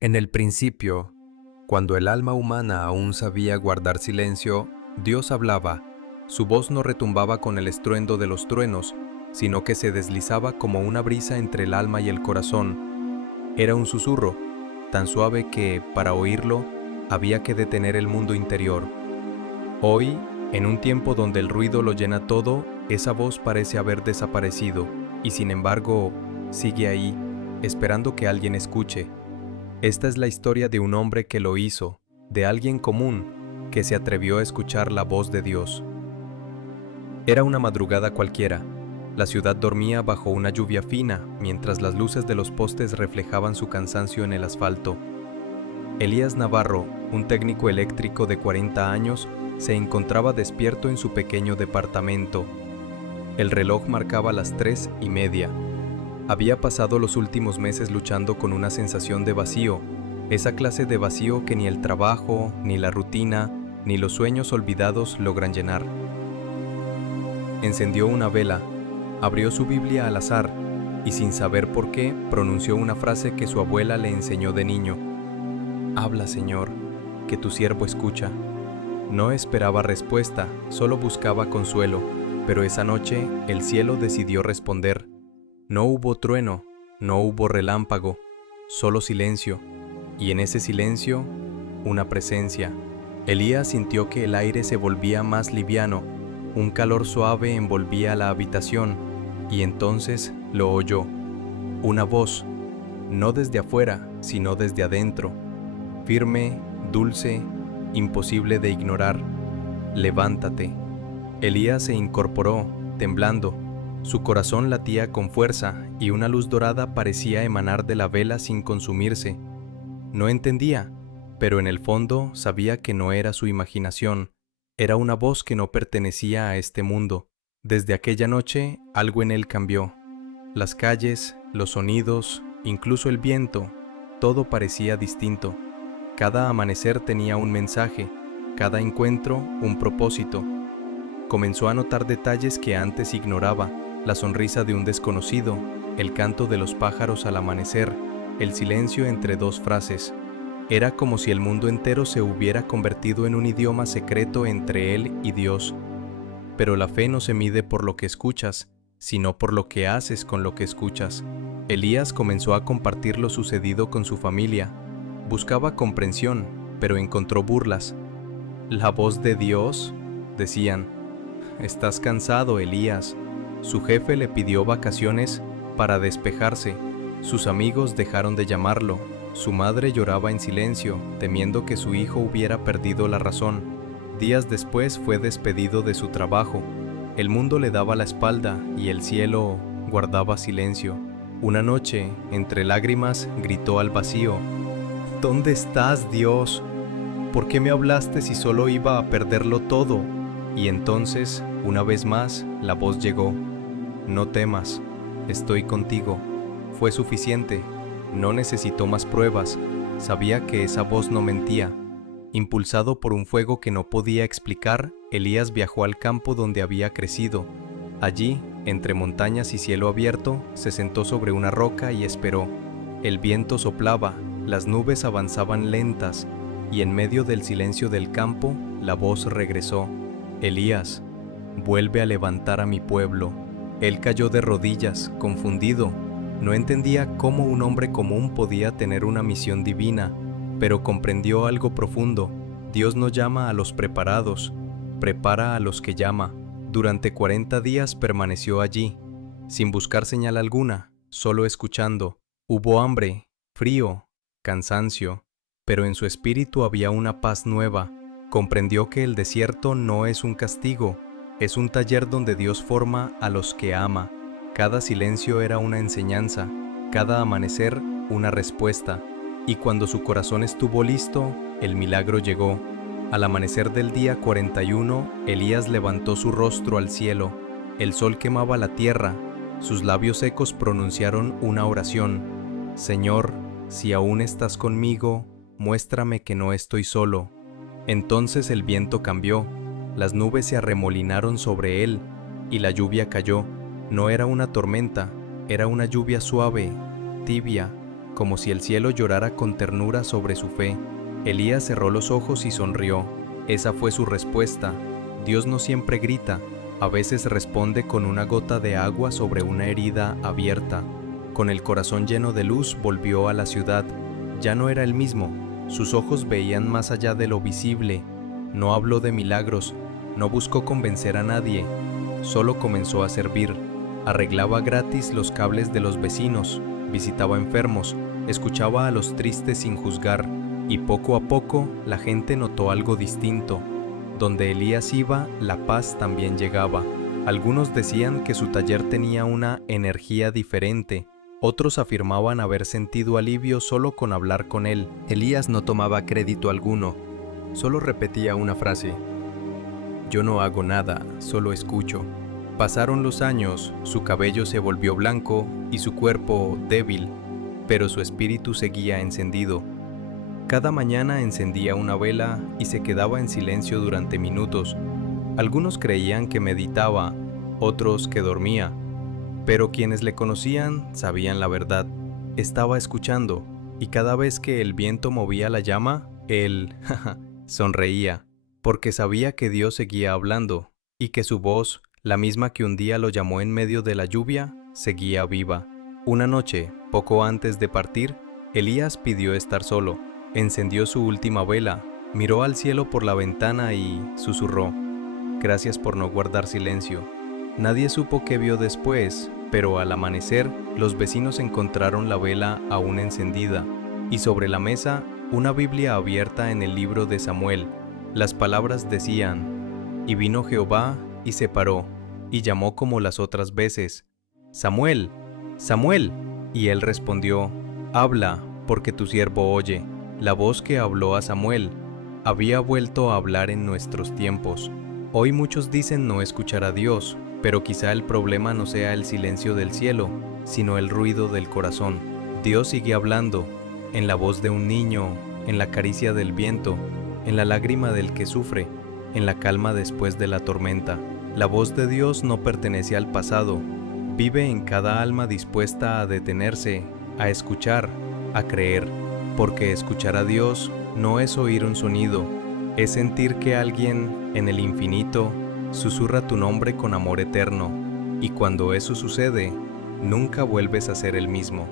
En el principio, cuando el alma humana aún sabía guardar silencio, Dios hablaba. Su voz no retumbaba con el estruendo de los truenos, sino que se deslizaba como una brisa entre el alma y el corazón. Era un susurro, tan suave que, para oírlo, había que detener el mundo interior. Hoy, en un tiempo donde el ruido lo llena todo, esa voz parece haber desaparecido, y sin embargo, sigue ahí, esperando que alguien escuche. Esta es la historia de un hombre que lo hizo, de alguien común, que se atrevió a escuchar la voz de Dios. Era una madrugada cualquiera. La ciudad dormía bajo una lluvia fina, mientras las luces de los postes reflejaban su cansancio en el asfalto. Elías Navarro, un técnico eléctrico de 40 años, se encontraba despierto en su pequeño departamento. El reloj marcaba las 3:30. Había pasado los últimos meses luchando con una sensación de vacío, esa clase de vacío que ni el trabajo, ni la rutina, ni los sueños olvidados logran llenar. Encendió una vela, abrió su Biblia al azar y sin saber por qué pronunció una frase que su abuela le enseñó de niño. Habla, Señor, que tu siervo escucha. No esperaba respuesta, solo buscaba consuelo, pero esa noche el cielo decidió responder. No hubo trueno, no hubo relámpago, solo silencio, y en ese silencio, una presencia. Elías sintió que el aire se volvía más liviano, un calor suave envolvía la habitación, y entonces lo oyó. Una voz, no desde afuera, sino desde adentro, firme, dulce, imposible de ignorar. Levántate. Elías se incorporó, temblando. Su corazón latía con fuerza y una luz dorada parecía emanar de la vela sin consumirse. No entendía, pero en el fondo sabía que no era su imaginación, era una voz que no pertenecía a este mundo. Desde aquella noche algo en él cambió. Las calles, los sonidos, incluso el viento, todo parecía distinto. Cada amanecer tenía un mensaje, cada encuentro un propósito. Comenzó a notar detalles que antes ignoraba, la sonrisa de un desconocido, el canto de los pájaros al amanecer, el silencio entre dos frases. Era como si el mundo entero se hubiera convertido en un idioma secreto entre él y Dios. Pero la fe no se mide por lo que escuchas, sino por lo que haces con lo que escuchas. Elías comenzó a compartir lo sucedido con su familia. Buscaba comprensión, pero encontró burlas. «¿La voz de Dios?», decían. «Estás cansado, Elías». Su jefe le pidió vacaciones para despejarse. Sus amigos dejaron de llamarlo. Su madre lloraba en silencio, temiendo que su hijo hubiera perdido la razón. Días después fue despedido de su trabajo. El mundo le daba la espalda y el cielo guardaba silencio. Una noche, entre lágrimas, gritó al vacío: «¿Dónde estás, Dios? ¿Por qué me hablaste si solo iba a perderlo todo?». Y entonces, una vez más, la voz llegó: «No temas, estoy contigo». Fue suficiente, no necesitó más pruebas, sabía que esa voz no mentía. Impulsado por un fuego que no podía explicar, Elías viajó al campo donde había crecido. Allí, entre montañas y cielo abierto, se sentó sobre una roca y esperó. El viento soplaba, las nubes avanzaban lentas, y en medio del silencio del campo, la voz regresó: «Elías, vuelve a levantar a mi pueblo». Él cayó de rodillas, confundido. No entendía cómo un hombre común podía tener una misión divina, pero comprendió algo profundo. Dios no llama a los preparados, prepara a los que llama. Durante 40 días permaneció allí, sin buscar señal alguna, solo escuchando. Hubo hambre, frío, cansancio, pero en su espíritu había una paz nueva. Comprendió que el desierto no es un castigo, es un taller donde Dios forma a los que ama. Cada silencio era una enseñanza, cada amanecer una respuesta. Y cuando su corazón estuvo listo, el milagro llegó. Al amanecer del día 41, Elías levantó su rostro al cielo. El sol quemaba la tierra. Sus labios secos pronunciaron una oración: «Señor, si aún estás conmigo, muéstrame que no estoy solo». Entonces el viento cambió, las nubes se arremolinaron sobre él, y la lluvia cayó. No era una tormenta, era una lluvia suave, tibia, como si el cielo llorara con ternura sobre su fe. Elías cerró los ojos y sonrió. Esa fue su respuesta. Dios no siempre grita, a veces responde con una gota de agua sobre una herida abierta. Con el corazón lleno de luz volvió a la ciudad. Ya no era el mismo, sus ojos veían más allá de lo visible. No habló de milagros, no buscó convencer a nadie, solo comenzó a servir. Arreglaba gratis los cables de los vecinos, visitaba enfermos, escuchaba a los tristes sin juzgar, y poco a poco la gente notó algo distinto. Donde Elías iba, la paz también llegaba. Algunos decían que su taller tenía una energía diferente, otros afirmaban haber sentido alivio solo con hablar con él. Elías no tomaba crédito alguno, solo repetía una frase: yo no hago nada, solo escucho. Pasaron los años, su cabello se volvió blanco y su cuerpo débil, pero su espíritu seguía encendido. Cada mañana encendía una vela y se quedaba en silencio durante minutos. Algunos creían que meditaba, otros que dormía, pero quienes le conocían sabían la verdad. Estaba escuchando, y cada vez que el viento movía la llama, él sonreía, porque sabía que Dios seguía hablando, y que su voz, la misma que un día lo llamó en medio de la lluvia, seguía viva. Una noche, poco antes de partir, Elías pidió estar solo. Encendió su última vela, miró al cielo por la ventana y susurró: gracias por no guardar silencio. Nadie supo qué vio después, pero al amanecer, los vecinos encontraron la vela aún encendida, y sobre la mesa, una Biblia abierta en el libro de Samuel. Las palabras decían: y vino Jehová, y se paró, y llamó como las otras veces: Samuel, Samuel. Y él respondió: habla, porque tu siervo oye. La voz que habló a Samuel había vuelto a hablar en nuestros tiempos. Hoy muchos dicen no escuchar a Dios, pero quizá el problema no sea el silencio del cielo, sino el ruido del corazón. Dios sigue hablando, en la voz de un niño, en la caricia del viento, en la lágrima del que sufre, en la calma después de la tormenta. La voz de Dios no pertenece al pasado, vive en cada alma dispuesta a detenerse, a escuchar, a creer. Porque escuchar a Dios no es oír un sonido, es sentir que alguien, en el infinito, susurra tu nombre con amor eterno, y cuando eso sucede, nunca vuelves a ser el mismo.